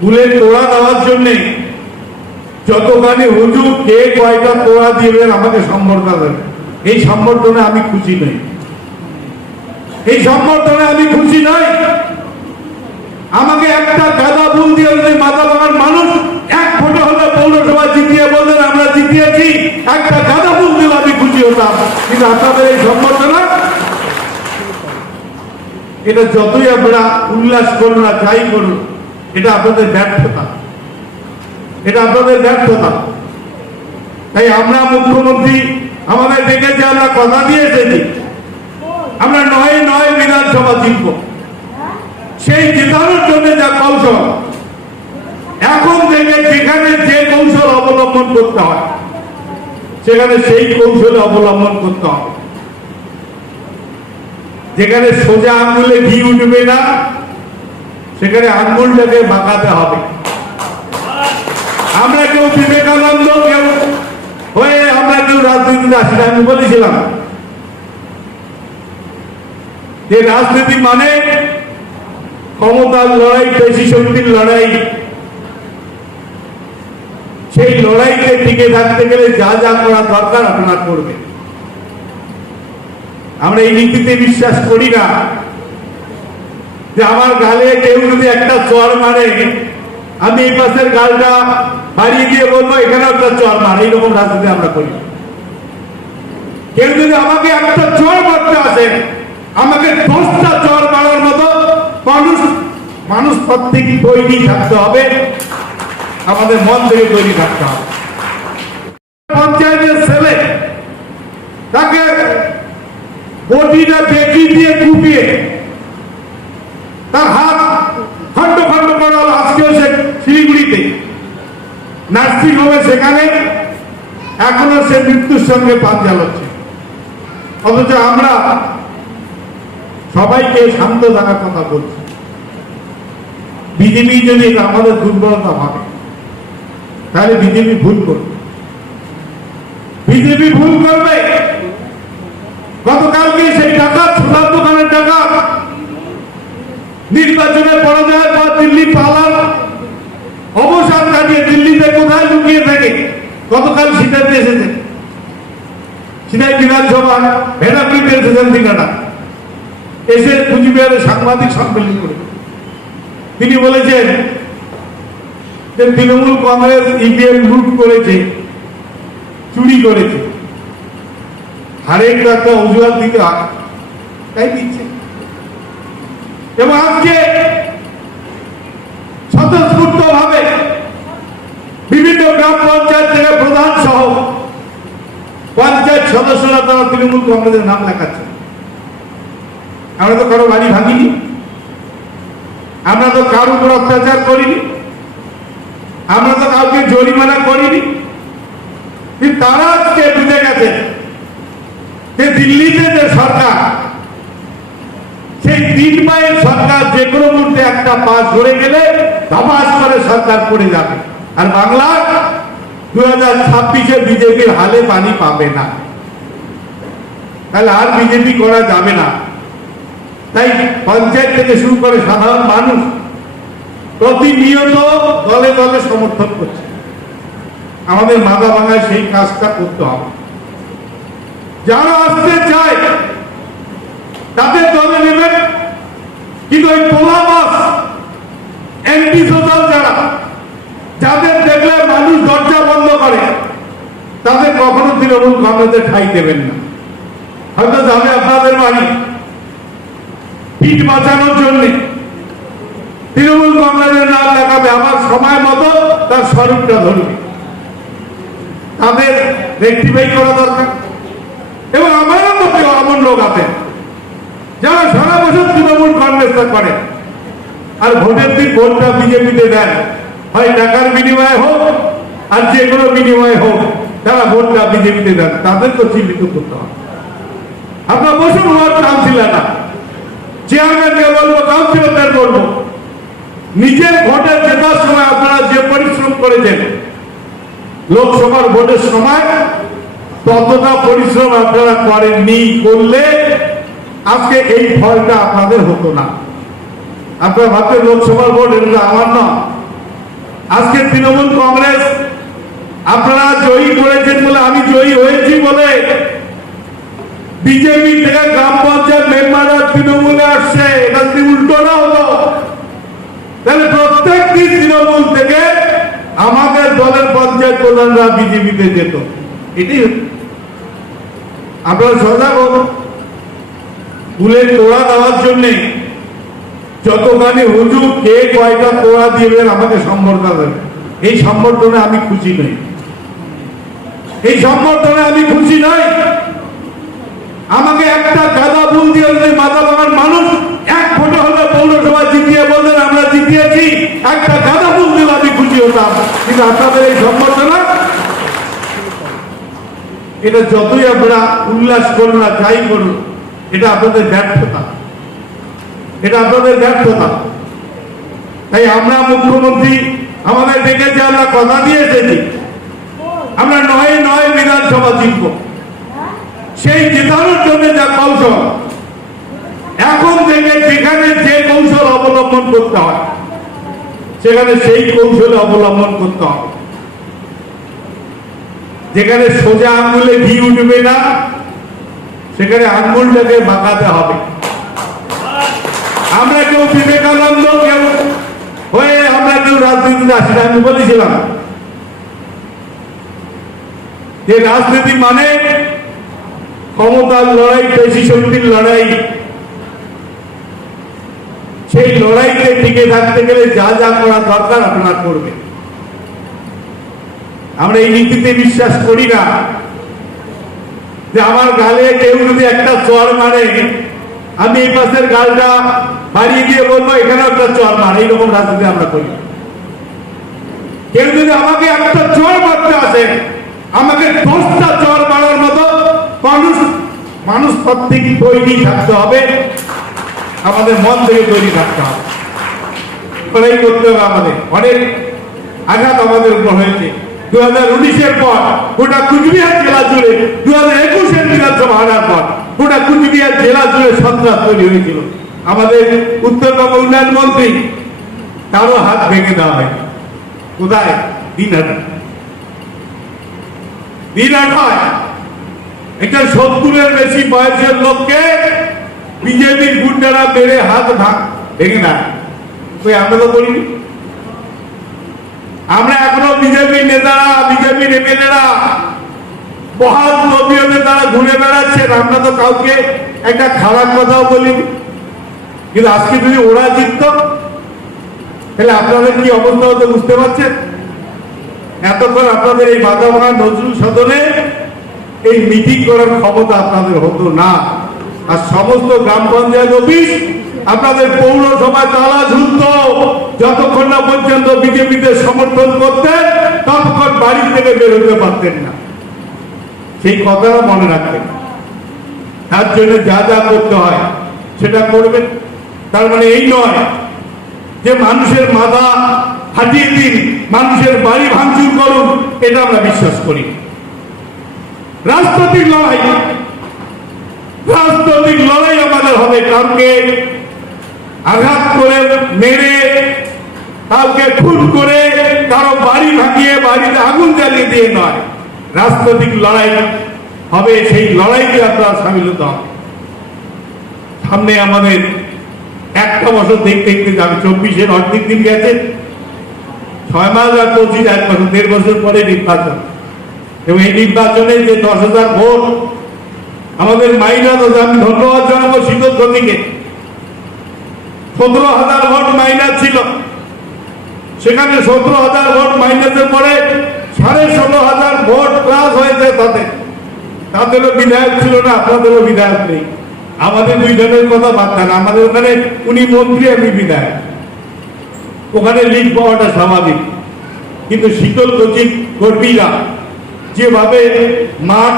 ফুলের তোড়া দেওয়ার জন্যে যতখানি হুজুর কে কয়টা তোড়া দিবেন আমাকে সম্বর্ধনা দেবেন এই সম্বর্ধনে আমি খুশি নই। এই সম্বর্ধনে আমি খুশি নই। আমাকে একটা গাঁদা ফুল মাথা মানুষ এক ফটো হলে পৌরসভা জিতিয়ে বললেন, আমরা জিতিয়েছি। একটা গাঁদা ফুল দিলে আমি খুশি হতাম। কিন্তু আপনাদের এই সম্বর্ধনা এটা যতই আপনারা উল্লাস করুন আর যাই করুন, এটা আপনাদের ব্যর্থতা। এটা আপনাদের ব্যর্থতা। তাই আমরা মুখ্যমন্ত্রী, আমাদের ডেকেছে, আমরা কথা দিয়ে এসেছি। আমরা নয় নয় বিধানসভা জিতব। সেই জেতানোর জন্য যা কৌশল, এখন থেকে যেখানে যে কৌশল অবলম্বন করতে হয়, সেখানে সেই কৌশল অবলম্বন করতে হবে। যেখানে সোজা আঙ্গুলে ঘি উঠবে না সেখানে আঙ্গুলটাকে বাঁকাতে হবে। আমরা কেউ বিবেকানন্দ কেউ হয়ে আমরা কেউ রাজনীতিতে আসি না, আমি বলেছিলাম। যে রাজনীতি মানে ক্ষমতার লড়াই পেশি শক্তির লড়াই। সেই লড়াইতে টিকে থাকতে গেলে যা যা করা দরকার আপনার করবেন। আমরা এই নীতিতে বিশ্বাস করি না যে আমার গালে কেউ যদি একটা চর মারে, আমি এই পাশের গালটা বাড়িয়ে দিয়ে বলব, এখানে একটা চর মার। এইরকম রাজনীতি আমরা করি। কেউ যদি আমাকে একটা চর মারতে আসে, আমাকে দশটা চর মারার মতো মানুষ মানুষ প্রত্যেক তৈরি থাকতে হবে। আমাদের মন থেকে তৈরি থাকতে হবে। পঞ্চায়েতের ছেলে, তাকে বটিটা বেঁকি দিয়ে কুপিয়ে তার হাত খন্ড খন্ড করা হলো আজকেও সে শিলিগুড়িতে। নার্সিং হোমে সেখানে এখনও সে মৃত্যুর সঙ্গে পাত জ্বালাচ্ছে। অথচ আমরা সবাইকে শান্ত থাকার কথা বলছি। বিজেপি যদি আমাদের দুর্বলতা ভাবে, তাহলে বিজেপি ভুল করবে। বিজেপি ভুল করবে। গতকালকে সেই টাকা ছোটার দোকানের টাকা নির্বাচনে পরাজয়ের পর দিল্লি পালার অবসান কাটিয়ে দিল্লিতে কোথায় লুকিয়ে থাকে? গতকাল সিদ্ধান্তে এসেছে। সিনাই বিধানসভা ভেড়াপিতে এসেছেন দিনাটা এসে কুচবিহারে সাংবাদিক সম্মেলন করে। তিনি বলেছেন যে তৃণমূল কংগ্রেস, ইভিএম লুট করেছে, চুরি করেছে। হারের একটা তাই দিচ্ছে। এবং আজকে স্বতঃস্ফূর্ত ভাবে বিভিন্ন গ্রাম পঞ্চায়েত থেকে প্রধান সহ পঞ্চায়েত সদস্যরা তারা তৃণমূল কংগ্রেসের নাম লেখাচ্ছে। আমরা তো কারও বাড়ি ভাঙিনি। আমরা তো কারোর উপর অত্যাচার করিনি। আমরা তো কাউকে জরিমানা করিনি। তারা আজকে বুঝে গেছে যে দিল্লিতে যে সরকার, সেই তিন সরকার যে কোনো একটা ধরে গেলে করে সরকার পড়ে যাবে। আর বাংলা দু হাজার ছাব্বিশে বিজেপির হালে পানি পাবে না। তাহলে আর বিজেপি করা যাবে না। তাই পঞ্চায়েত থেকে শুরু করে সাধারণ মানুষ প্রতিনিয়ত দলে দলে সমর্থন করছে। আমাদের মাথা ভাঙায় সেই কাজটা করতে হবে। যারা আসতে চায়, তাদের দলে নেবেন। কিন্তু ওই পোলা মাস অ্যান্টি সোশ্যাল যারা, যাদের দেখলে মানুষ দরজা বন্ধ করে, তাদের কখনো তৃণমূল কংগ্রেসের ঠাই দেবেন না। হয়তো যাবে আপনাদের বাড়ি পিঠ বাঁচানোর জন্য তৃণমূল কংগ্রেসের নাম দেখাবে, আমার সময় মতো তার স্বরূপটা ধরবে। তাদের রেক্টিফাই করা দরকার। এবং আমারও মতো এমন লোক আছে, যারা সারা বছর তৃণমূল কংগ্রেসটা করে। আর ভোটের দিন ভোটটা বিজেপিতে দেন। হয় টাকার বিনিময়ে হোক, আর যে কোনো বিনিময়ে হোক, তারা ভোটটা বিজেপিতে দেন। তাদের তো চিহ্নিত করতে হবে। আপনার বসুন ওয়ার্ড কাউন্সিলার না। চেয়ারম্যানকে বলব কাউন্সিলরদের বলব। নিজের ভোটে জেতার সময় আপনারা যে পরিশ্রম করেছেন, লোকসভার ভোটের সময় ততটা পরিশ্রম আপনারা করেননি, করলে আজকে এই ফলটা আপনাদের হতো না। আপনারা ভাবছেন লোকসভার ভোট, এটা আমার না আজকে তৃণমূল কংগ্রেস, আপনারা জয়ী করেছেন বলে আমি জয়ী হয়েছি বলে বিজেপি থেকে গ্রাম পঞ্চায়েত মেম্বাররা তৃণমূলে আসছে, এটা যদি উল্টো না হতো তাহলে প্রত্যেকটি তৃণমূল থেকে আমাদের দলের পঞ্চায়েত প্রধানরা বিজেপিতে যেত। এটি আপনারা সজাগ হন। ফুলের তোড়া দেওয়ার জন্যে যতখানি হুজুর কে কয়টা তোড়া দিবেন আমাকে সম্বর্ধনা দেবে এই সম্বর্ধনে আমি খুশি নই। এই সম্বর্ধনে আমি খুশি নই। আমাকে একটা গাঁদা ফুল দিয়ে মাথা ভাঙার মানুষ এক ফোটো হলে পৌরসভা জিতিয়ে বললেন আমরা জিতিয়েছি একটা গাঁদা ফুল দিলে আমি খুশি হতাম কিন্তু আপনাদের এই সম্বর্ধনা এটা যতই আপনারা উল্লাস করুন আর যাই করুন, এটা আপনাদের ব্যর্থতা। এটা আপনাদের ব্যর্থতা। তাই আমরা মুখ্যমন্ত্রী, আমাদের ডেকেছে আমরা কথা দিয়ে এসেছি, আমরা নয় নয় বিধানসভা জিতব। সেই জেতানোর জন্য যা কৌশল, এখন থেকে যেখানে যে কৌশল অবলম্বন করতে হয়, সেখানে সেই কৌশল অবলম্বন করতে হবে। যেখানে সোজা আঙ্গুলে ঘি উঠবে না সেখানে আঙ্গুলটাকে বাঁকাতে হবে। আমরা কেউ বিবেকানন্দ কেউ হয়ে আমরা কেউ রাজনীতিতে আসি না, আমি বলেছিলাম। যে রাজনীতি মানে ক্ষমতার লড়াই পেশি শক্তির লড়াই। সেই লড়াইতে টিকে থাকতে গেলে যা যা করা দরকার আপনার করবেন। আমরা এই নীতিতে বিশ্বাস করি না যে আমার গালে কেউ যদি একটা চর মারে, আমি এই পাশের গালটা বাড়িয়ে দিয়ে বলব এখানে একটা চর মার। এইরকম রাজনীতি আমরা করি কেউ যদি আমাকে একটা চর মারতে আসে, আমাকে দশটা চর মারার মতো মানুষ মানুষ প্রত্যেক তৈরি থাকতে হবে, আমাদের মন থেকে তৈরি থাকতে হবে। করতে হবে আমাদের। অনেক আঘাত আমাদের উপর হয়েছে। দু হাজার উনিশের পর গোটা কুচবিহার জেলা জুড়ে দু হাজার একুশের বিধানসভা হারার পর গোটা কুচবিহার জেলা জুড়ে সন্ত্রাস তৈরি হয়েছিল। আমাদের উত্তরবঙ্গ উন্নয়ন মন্ত্রী, তারও হাত ভেঙে দেওয়া হয় কোথায়? দিনহাটা। দিনহাট হয়। একটা সত্তরের বেশি বয়সের লোককে বিজেপির গুন্ডারা মেরে হাত ভাঙ দেয়। আমরা তো করিনি? আমরা এখনও বিজেপি নেতারা বিজেপির এমএলএরা বহাল তবিয়তে তারা ঘুরে বেড়াচ্ছেন আমরা তো কাউকে একটা খারাপ কথাও বলিনি কিন্তু আজকে যদি ওরা জিতত, তাহলে আপনাদের কি অবস্থা হতো বুঝতে পারছেন? এতক্ষণ আপনাদের এই বাদাভাঙা নজরুল সদনে এই মিটিং করার ক্ষমতা আপনাদের হতো না। আর সমস্ত গ্রাম পঞ্চায়েত অফিস, আপনাদের পৌরসভায় তালা ঝুলত। যতক্ষণ না পর্যন্ত বিজেপিতে সমর্থন করতেন, ততক্ষণ বাড়ি থেকে বের হতে পারতেন না। সেই কথাটা মনে রাখবেন। তার জন্য যা যা করতে হয়, সেটা করবেন। তার মানে এই নয় যে মানুষের মাথা হাটিয়ে দিন, মানুষের বাড়ি ভাঙচুর করুন, এটা আমরা বিশ্বাস করি রাজনৈতিক লড়াই রাজনৈতিক লড়াই আমাদের হবে কাউকে আঘাত করে, মেরে কাউকে খুন করে কারও বাড়ি ভাঙিয়ে বাড়িতে আগুন জ্বালিয়ে দিয়ে নয়। রাজনৈতিক লড়াই হবে, সেই লড়াইতে আপনারা সামিল হতে হবে। সামনে আমাদের একটা বছর দেখতে দেখতে যাবে, চব্বিশের অর্ধেক দিন গেছে। ছয় মাস আর পঁচিশ, এক বছর, দেড় বছর পরে নির্বাচন। এবং এই নির্বাচনে যে দশ হাজার ভোট, আমাদের মাইনাস আমি ধন্যবাদ জানাব শীতল গতিকে সতেরো হাজার ভোট মাইনাস ছিল। সেখানে সতেরো হাজার ভোট মাইনাসের পরে সাড়ে ষোলো হাজার ভোট প্লাস হয়েছে তাদের তাদেরও বিধায়ক ছিল না, আপনাদেরও বিধায়ক নেই। আমাদের দুইজনের কথা বাদ দেন। আমাদের ওখানে উনি মন্ত্রী, আমি বিধায়ক। ওখানে লিড পাওয়াটা স্বাভাবিক। কিন্তু শীতল কচির কর্মীরা যেভাবে মাঠ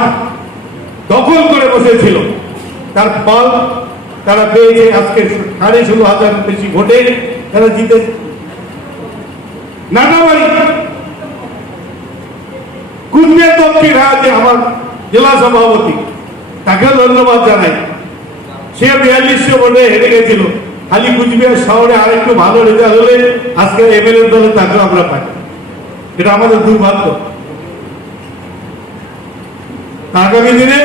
দখল করে বসেছিল, তার ফল তারা পেয়েছে। আজকে সাড়ে ষোলো হাজার বেশি ভোটে তারা জিতেছে জেলা সভাপতি, তাকে ধন্যবাদ জানাই। সে বিয়াল্লিশশো ভোটে হেরে গেছিল। খালি কুচবিহার শহরে আরেকটু ভালো রেজাল্ট হলে আজকে এমএলএ দলে তাকেও আমরা পাই। এটা আমাদের দুর্ভাগ্য। আগামী দিনে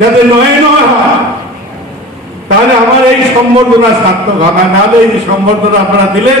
যাতে নয় নয় হয়, তাহলে আমার এই সম্বর্ধনা সার্থক হবে। নাহলে এই সম্বর্ধনা আপনারা দিলেন